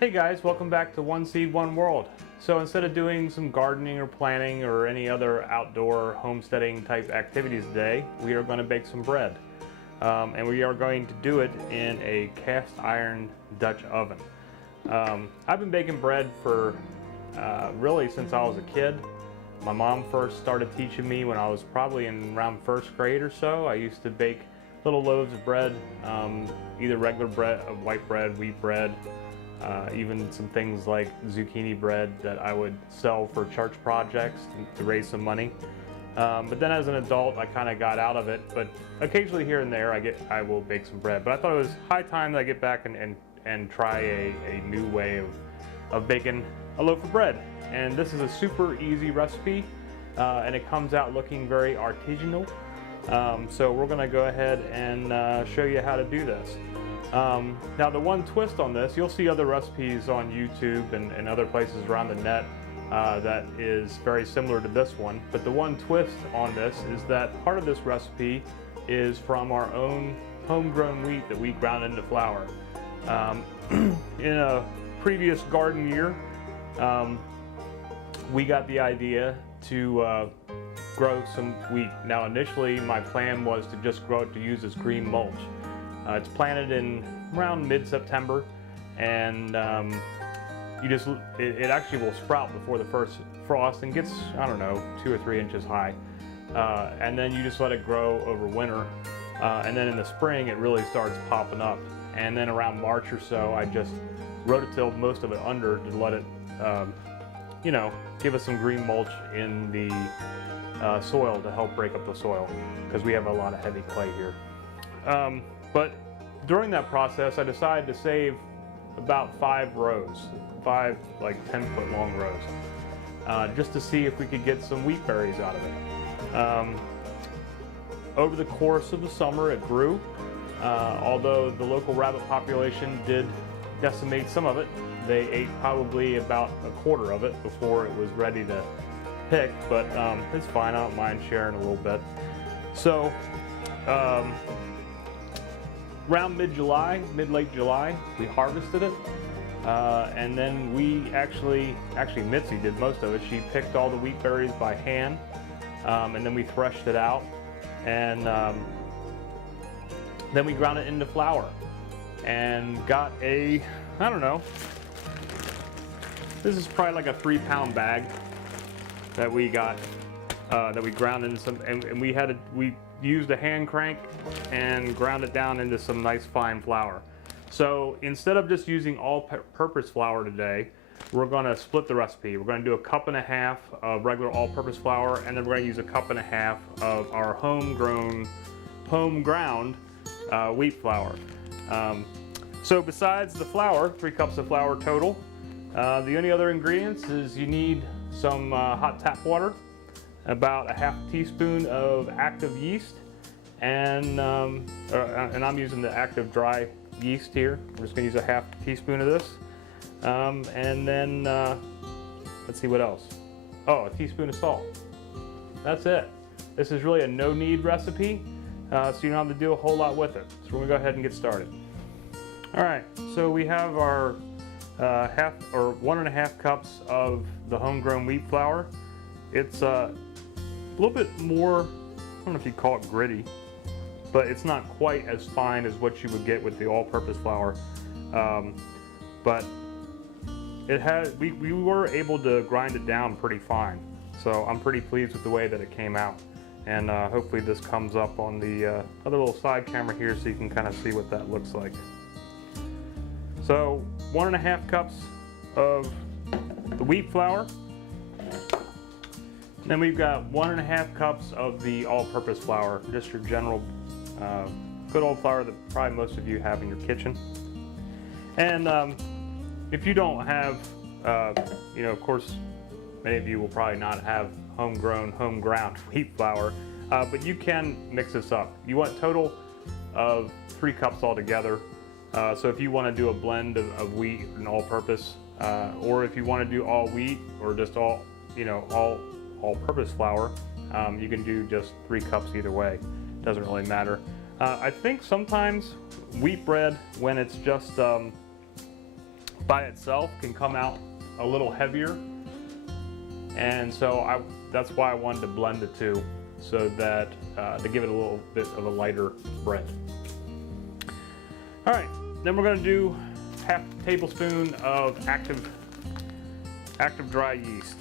Hey guys, welcome back to One Seed, One World. So instead of doing some gardening or planting or any other outdoor homesteading type activities today, we are going to bake some bread. And we are going to do it in a cast iron Dutch oven. I've been baking bread for really since I was a kid. My mom first started teaching me when I was probably in around first grade or so. I used to bake little loaves of bread, either regular bread, white bread, wheat bread, even some things like zucchini bread that I would sell for church projects to raise some money. But then as an adult, I kind of got out of it, but occasionally here and there I will bake some bread. But I thought it was high time that I get back and try a new way of baking a loaf of bread. And this is a super easy recipe, and it comes out looking very artisanal. So we're going to go ahead and show you how to do this. Now the one twist on this, you'll see other recipes on YouTube and other places around the net that is very similar to this one, but the one twist on this is that part of this recipe is from our own homegrown wheat that we ground into flour. In a previous garden year, we got the idea to grow some wheat. Now initially my plan was to just grow it to use as green mulch. It's planted in around mid-September, and it actually will sprout before the first frost and gets, I don't know, 2 or 3 inches high. And then you just let it grow over winter, and then in the spring it really starts popping up. And then around March or so I just rototilled most of it under to let it, you know, give us some green mulch in the soil to help break up the soil, because we have a lot of heavy clay here. But during that process, I decided to save about 5 rows, 5 like 10-foot long rows, just to see if we could get some wheat berries out of it. Over the course of the summer, it grew. Although the local rabbit population did decimate some of it, they ate probably about a quarter of it before it was ready to pick, but it's fine. I don't mind sharing a little bit. So, around mid-late July, we harvested it, and then we actually Mitzi did most of it. She picked all the wheat berries by hand, and then we threshed it out, and then we ground it into flour, and got a, I don't know, this is probably like a 3-pound bag that we got, that we ground into some, and we used a hand crank and ground it down into some nice fine flour. So instead of just using all-purpose flour today, we're going to split the recipe. We're going to do 1.5 cups of regular all-purpose flour, and then we're going to use 1.5 cups of our home ground wheat flour. So besides the flour, 3 cups of flour total, the only other ingredients is you need some hot tap water, about a 1/2 teaspoon of active yeast, and I'm using the active dry yeast here. We're just going to use a 1/2 teaspoon of this, and then let's see what else. Oh, a teaspoon of salt. That's it. This is really a no knead recipe, so you don't have to do a whole lot with it. So we're going to go ahead and get started. All right, so we have our 1.5 cups of the homegrown wheat flour. It's a little bit more, I don't know if you'd call it gritty, but it's not quite as fine as what you would get with the all-purpose flour. But it has, we were able to grind it down pretty fine. So I'm pretty pleased with the way that it came out. And hopefully this comes up on the other little side camera here so you can kind of see what that looks like. So 1.5 cups of the wheat flour. Then we've got 1.5 cups of the all-purpose flour, just your general good old flour that probably most of you have in your kitchen. And if you don't have, you know, of course, many of you will probably not have homegrown, home ground wheat flour, but you can mix this up. You want a total of 3 cups altogether. So if you want to do a blend of wheat and all-purpose, or if you want to do all wheat or just all, you know, all-purpose flour, you can do just 3 cups either way. Doesn't really matter. I think sometimes wheat bread, when it's just by itself can come out a little heavier, and so that's why I wanted to blend the two, so that to give it a little bit of a lighter bread. All right, then we're going to do half a tablespoon of active dry yeast.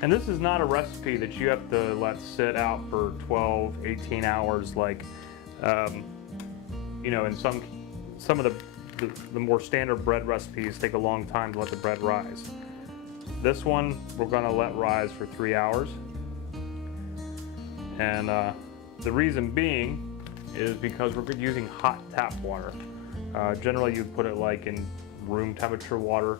And this is not a recipe that you have to let sit out for 12, 18 hours like, you know, in some of the more standard bread recipes take a long time to let the bread rise. This one we're going to let rise for 3 hours. And the reason being is because we're using hot tap water. Generally you'd put it like in room temperature water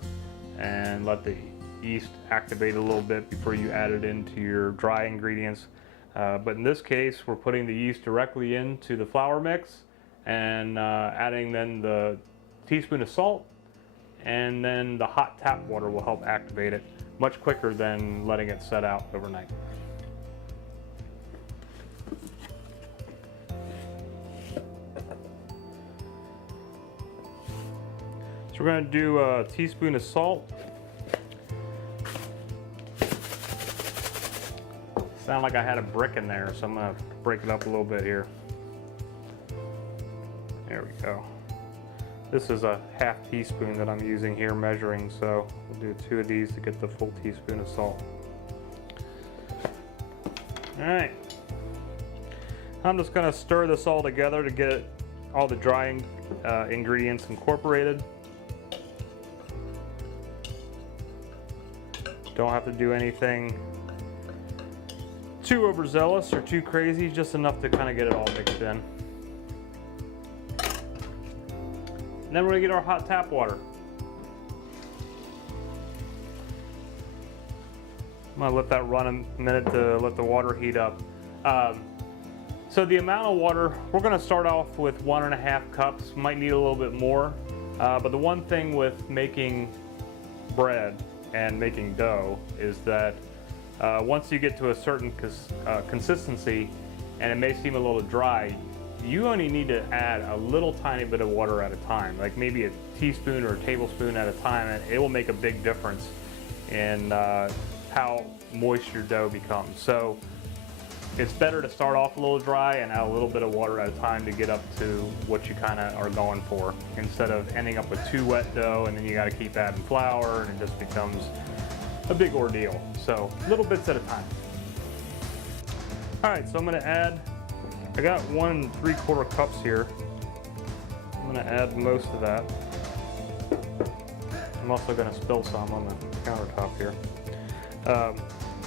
and let the yeast activate a little bit before you add it into your dry ingredients. But in this case, we're putting the yeast directly into the flour mix and adding then the teaspoon of salt, and then the hot tap water will help activate it much quicker than letting it set out overnight. So we're going to do a teaspoon of salt. Sound like I had a brick in there, so I'm going to break it up a little bit here. There we go. This is a half teaspoon that I'm using here measuring, so we'll do 2 of these to get the full teaspoon of salt. All right. I'm just going to stir this all together to get all the dry ingredients incorporated. Don't have to do anything too overzealous or too crazy, just enough to kind of get it all mixed in. And then we're going to get our hot tap water. I'm going to let that run a minute to let the water heat up. So the amount of water, we're going to start off with 1.5 cups. Might need a little bit more. But the one thing with making bread and making dough is that once you get to a certain consistency, and it may seem a little dry, you only need to add a little tiny bit of water at a time, like maybe a teaspoon or a tablespoon at a time, and it will make a big difference in how moist your dough becomes. So it's better to start off a little dry and add a little bit of water at a time to get up to what you kind of are going for, instead of ending up with too wet dough and then you got to keep adding flour and it just becomes a big ordeal. So little bits at a time. All right, so I'm going to add, I got 1 3/4 cups here. I'm going to add most of that. I'm also going to spill some on the countertop here.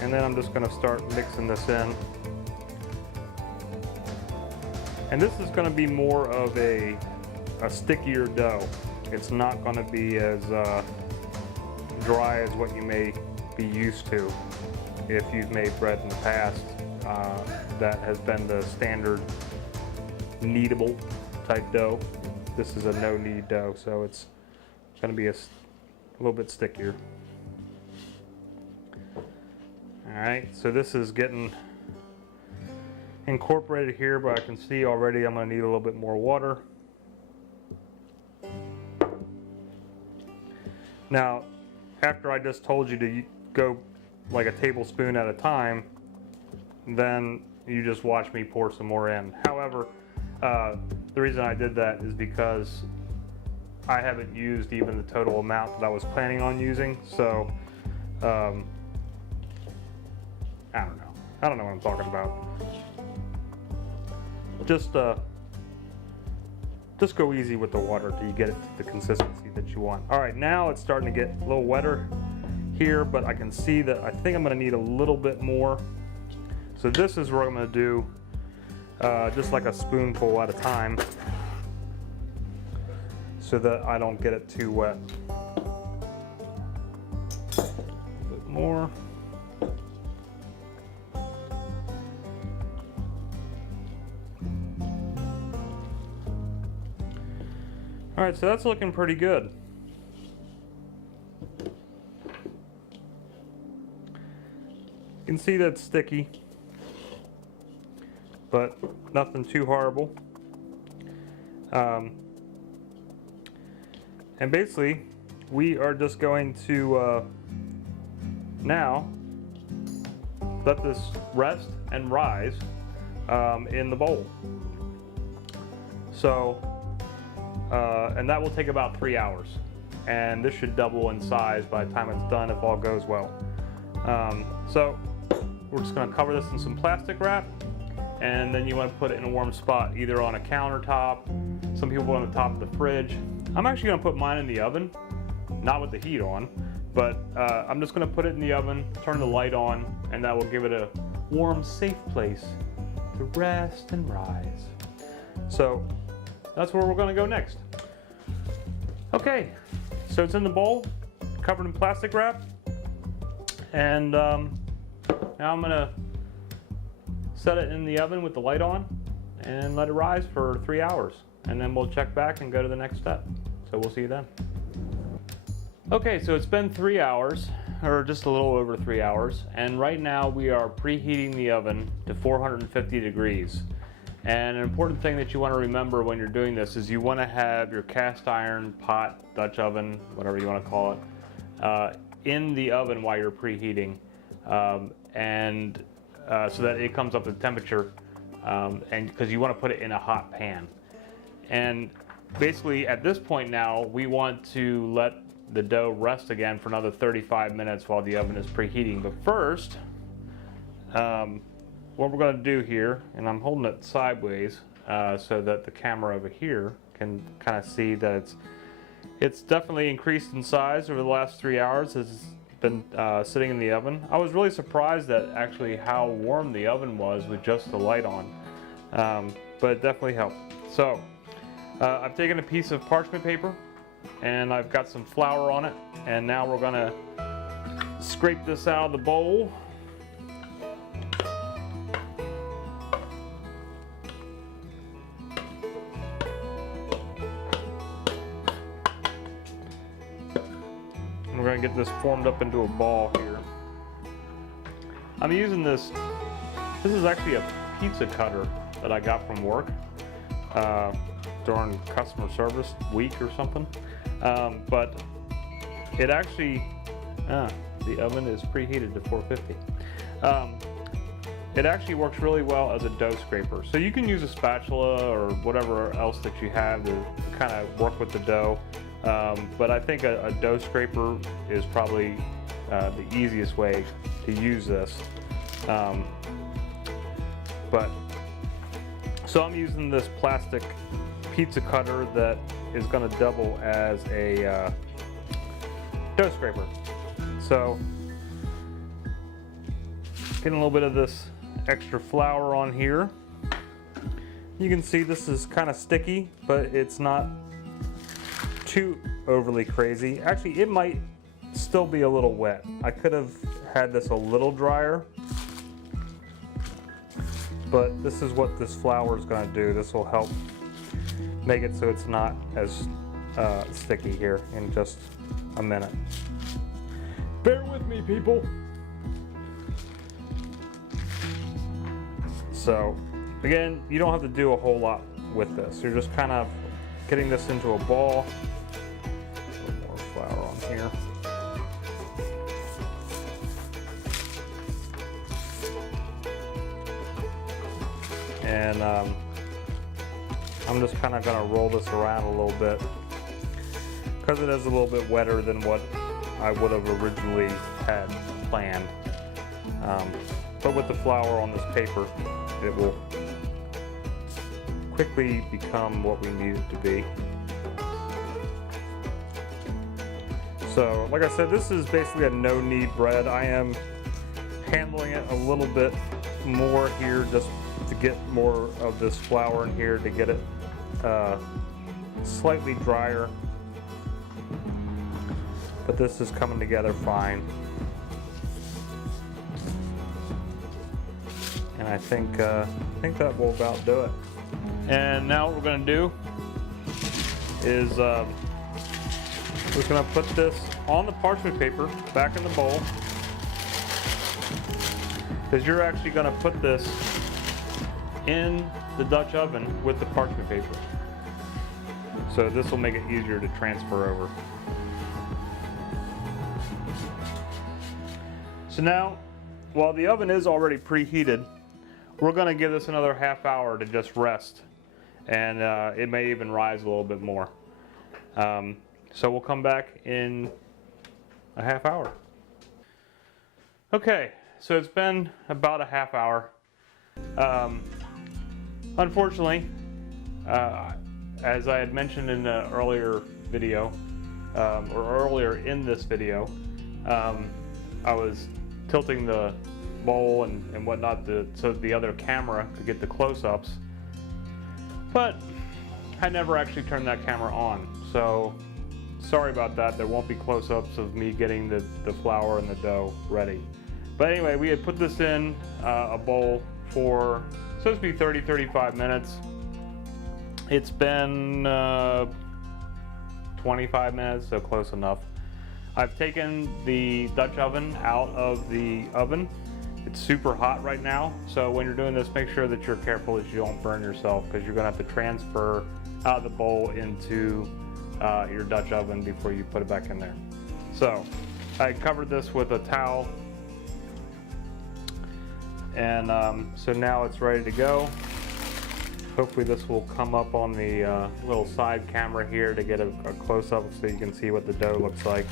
And then I'm just going to start mixing this in. And this is going to be more of a stickier dough. It's not going to be as dry as what you may be used to if you've made bread in the past. That has been the standard kneadable type dough. This is a no knead dough, so it's going to be a little bit stickier. All right, so this is getting incorporated here, but I can see already I'm going to need a little bit more water. Now, after I just told you to go like a tablespoon at a time, then you just watch me pour some more in. However, the reason I did that is because I haven't used even the total amount that I was planning on using, so I don't know what I'm talking about. Just go easy with the water till you get it to the consistency that you want. All right, now it's starting to get a little wetter here, but I can see that I think I'm going to need a little bit more. So this is what I'm going to do, just like a spoonful at a time, so that I don't get it too wet. A bit more. All right, so that's looking pretty good. You can see that's sticky, but nothing too horrible. And basically, we are just going to now let this rest and rise in the bowl. So, and that will take about 3 hours. And this should double in size by the time it's done if all goes well. So we're just going to cover this in some plastic wrap, and then you want to put it in a warm spot, either on a countertop. Some people put it on the top of the fridge. I'm actually going to put mine in the oven, not with the heat on, but I'm just going to put it in the oven, turn the light on, and that will give it a warm, safe place to rest and rise. So that's where we're going to go next. Okay, so it's in the bowl, covered in plastic wrap, and now I'm going to set it in the oven with the light on and let it rise for 3 hours, and then we'll check back and go to the next step. So we'll see you then. Okay, so it's been 3 hours, or just a little over 3 hours, and right now we are preheating the oven to 450 degrees. And an important thing that you want to remember when you're doing this is you want to have your cast iron, pot, Dutch oven, whatever you want to call it, in the oven while you're preheating, so that it comes up to temperature, and because you want to put it in a hot pan. And basically at this point now we want to let the dough rest again for another 35 minutes while the oven is preheating. But first, what we're going to do here, and I'm holding it sideways so that the camera over here can kind of see that it's definitely increased in size over the last 3 hours as it's been sitting in the oven. I was really surprised at actually how warm the oven was with just the light on, but it definitely helped. So I've taken a piece of parchment paper and I've got some flour on it, and now we're going to scrape this out of the bowl. We're going to get this formed up into a ball here. I'm using this is actually a pizza cutter that I got from work during customer service week or something. But it actually, the oven is preheated to 450. It actually works really well as a dough scraper. So you can use a spatula or whatever else that you have to kind of work with the dough. But I think a dough scraper is probably the easiest way to use this. So I'm using this plastic pizza cutter that is going to double as a dough scraper. So getting a little bit of this extra flour on here. You can see this is kind of sticky, but it's not too overly crazy. Actually, it might still be a little wet. I could have had this a little drier, but this is what this flour is going to do. This will help make it so it's not as sticky here in just a minute. Bear with me, people. So again, you don't have to do a whole lot with this. You're just kind of getting this into a ball. A little more flour on here. And I'm just kind of going to roll this around a little bit because it is a little bit wetter than what I would have originally had planned. But with the flour on this paper, it will quickly become what we need it to be. So, like I said, this is basically a no-knead bread. I am handling it a little bit more here just to get more of this flour in here to get it slightly drier. But this is coming together fine. And I think that will about do it. And now what we're going to do is we're going to put this on the parchment paper back in the bowl, because you're actually going to put this in the Dutch oven with the parchment paper. So this will make it easier to transfer over. So now, while the oven is already preheated, we're going to give this another half hour to just rest, and it may even rise a little bit more. So we'll come back in a half hour. Okay, so it's been about a half hour. Unfortunately, as I had mentioned in the earlier video, or earlier in this video, I was tilting the bowl and whatnot so the other camera could get the close-ups, but I never actually turned that camera on, so sorry about that. There won't be close-ups of me getting the flour and the dough ready. But anyway, we had put this in a bowl for supposed to be 30-35 minutes. It's been 25 minutes, so close enough. I've taken the Dutch oven out of the oven. It's super hot right now, so when you're doing this, make sure that you're careful that you don't burn yourself, because you're going to have to transfer out of the bowl into your Dutch oven before you put it back in there. So I covered this with a towel, and so now it's ready to go. Hopefully this will come up on the little side camera here to get a close-up so you can see what the dough looks like.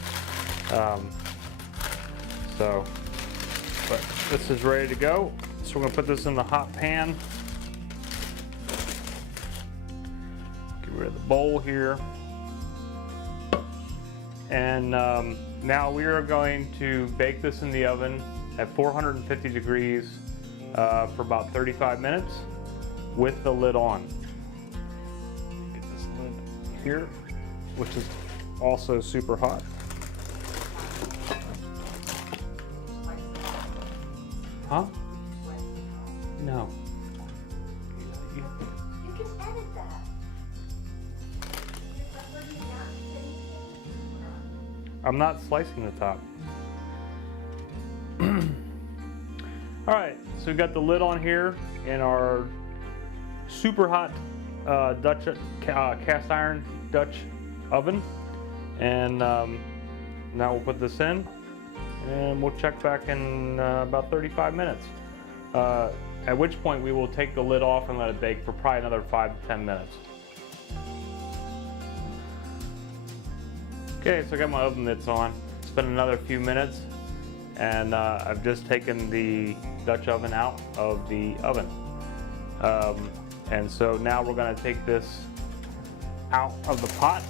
But this is ready to go. So we're going to put this in the hot pan. Get rid of the bowl here. And now we are going to bake this in the oven at 450 degrees for about 35 minutes with the lid on. Get this lid here, which is also super hot. Huh? No. You can edit that. I'm not slicing the top. All right, so we've got the lid on here in our super hot Dutch cast iron Dutch oven, and now we'll put this in, and we'll check back in about 35 minutes. At which point we will take the lid off and let it bake for probably another 5 to 10 minutes. Okay, so I got my oven mitts on. It's been another few minutes, and I've just taken the Dutch oven out of the oven. And so now we're going to take this out of the pot.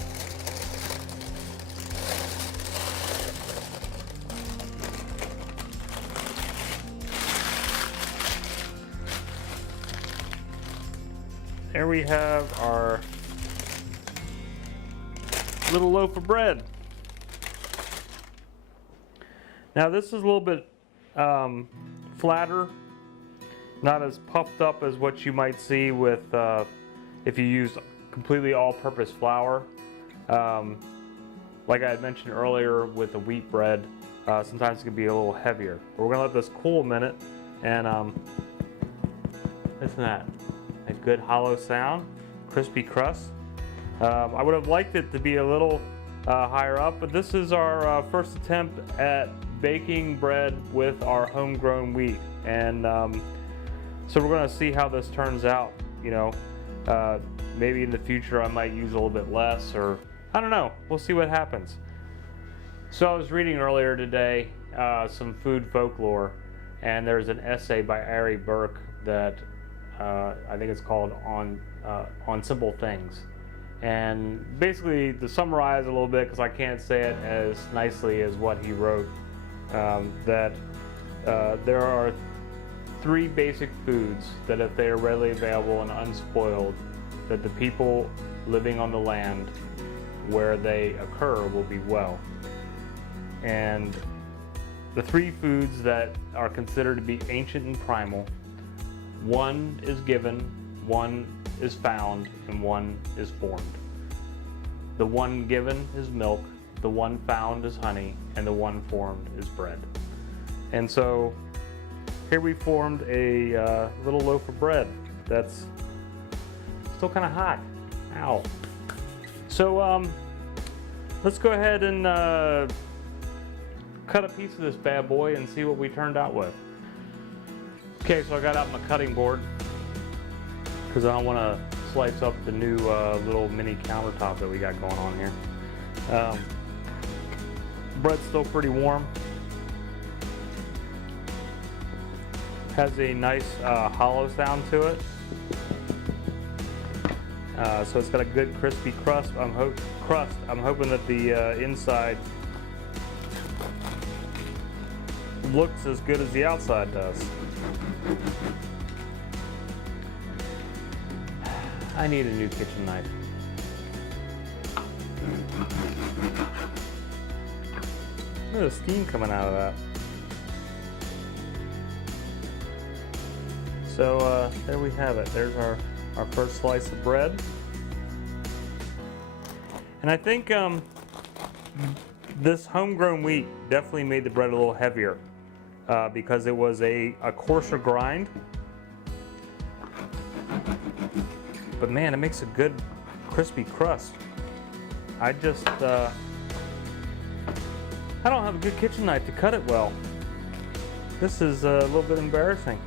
There we have our little loaf of bread. Now this is a little bit flatter, not as puffed up as what you might see with if you use completely all-purpose flour. Like I had mentioned earlier with the wheat bread, sometimes it can be a little heavier. But we're gonna let this cool a minute, and listen to that. A good hollow sound, crispy crust. I would have liked it to be a little higher up, but this is our first attempt at baking bread with our homegrown wheat, and so we're going to see how this turns out. You know, maybe in the future I might use a little bit less, or I don't know. We'll see what happens. So I was reading earlier today some food folklore, and there's an essay by Ari Burke that I think it's called On Simple Things. And basically, to summarize a little bit, because I can't say it as nicely as what he wrote, that there are 3 basic foods that if they are readily available and unspoiled, that the people living on the land where they occur will be well. And the 3 foods that are considered to be ancient and primal: 1 is given, 1 is found, and 1 is formed. The 1 given is milk, the 1 found is honey, and the 1 formed is bread. And so here we formed a little loaf of bread that's still kind of hot. Ow. So let's go ahead and cut a piece of this bad boy and see what we turned out with. Okay, so I got out my cutting board because I want to slice up the new little mini countertop that we got going on here. Bread's still pretty warm. Has a nice hollow sound to it. So it's got a good crispy crust. I'm hoping that the inside looks as good as the outside does. I need a new kitchen knife. Look at the steam coming out of that. So there we have it. There's our first slice of bread. And I think this homegrown wheat definitely made the bread a little heavier because it was a coarser grind. But man, it makes a good crispy crust. I don't have a good kitchen knife to cut it well. This is a little bit embarrassing.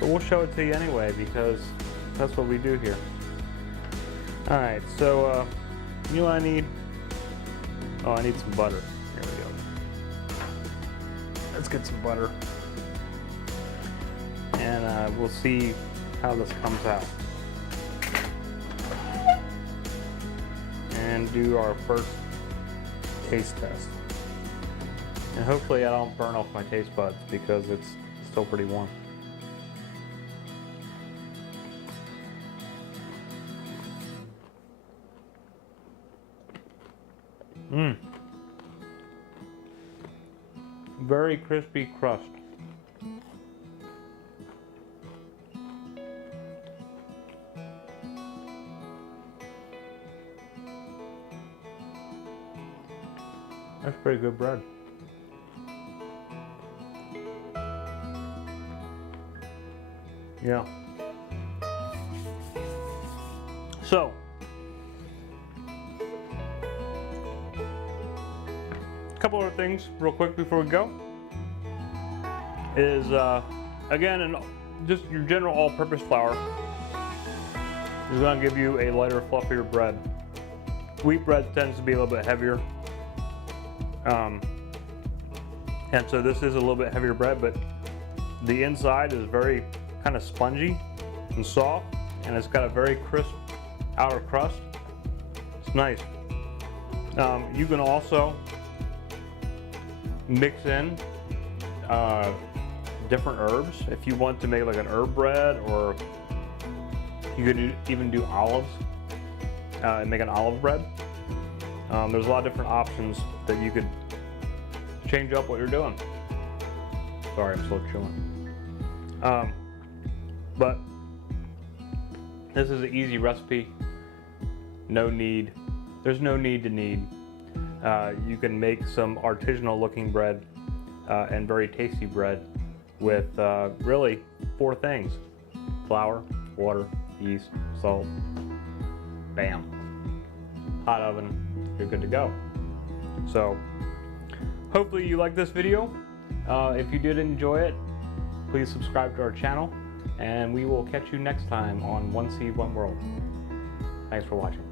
But we'll show it to you anyway because that's what we do here. Alright, so you know what I need? Oh, I need some butter. There we go. Let's get some butter. And we'll see how this comes out. And do our first taste test. And hopefully I don't burn off my taste buds because it's still pretty warm. Very crispy crust. That's pretty good bread. Yeah. So, a couple other things real quick before we go is again, just your general all-purpose flour is going to give you a lighter, fluffier bread. Wheat bread tends to be a little bit heavier. And so this is a little bit heavier bread, but the inside is very kind of spongy and soft, and it's got a very crisp outer crust. It's nice. You can also mix in different herbs if you want to make like an herb bread, or you could even do olives and make an olive bread. There's a lot of different options that you could change up what you're doing. Sorry, I'm still chewing. But this is an easy recipe. No need. There's no need to knead. You can make some artisanal looking bread and very tasty bread with really 4 things: flour, water, yeast, salt. Bam. Hot oven, you're good to go. So hopefully you like this video. If you did enjoy it, please subscribe to our channel, and we will catch you next time on One Seed, One World. Thanks for watching.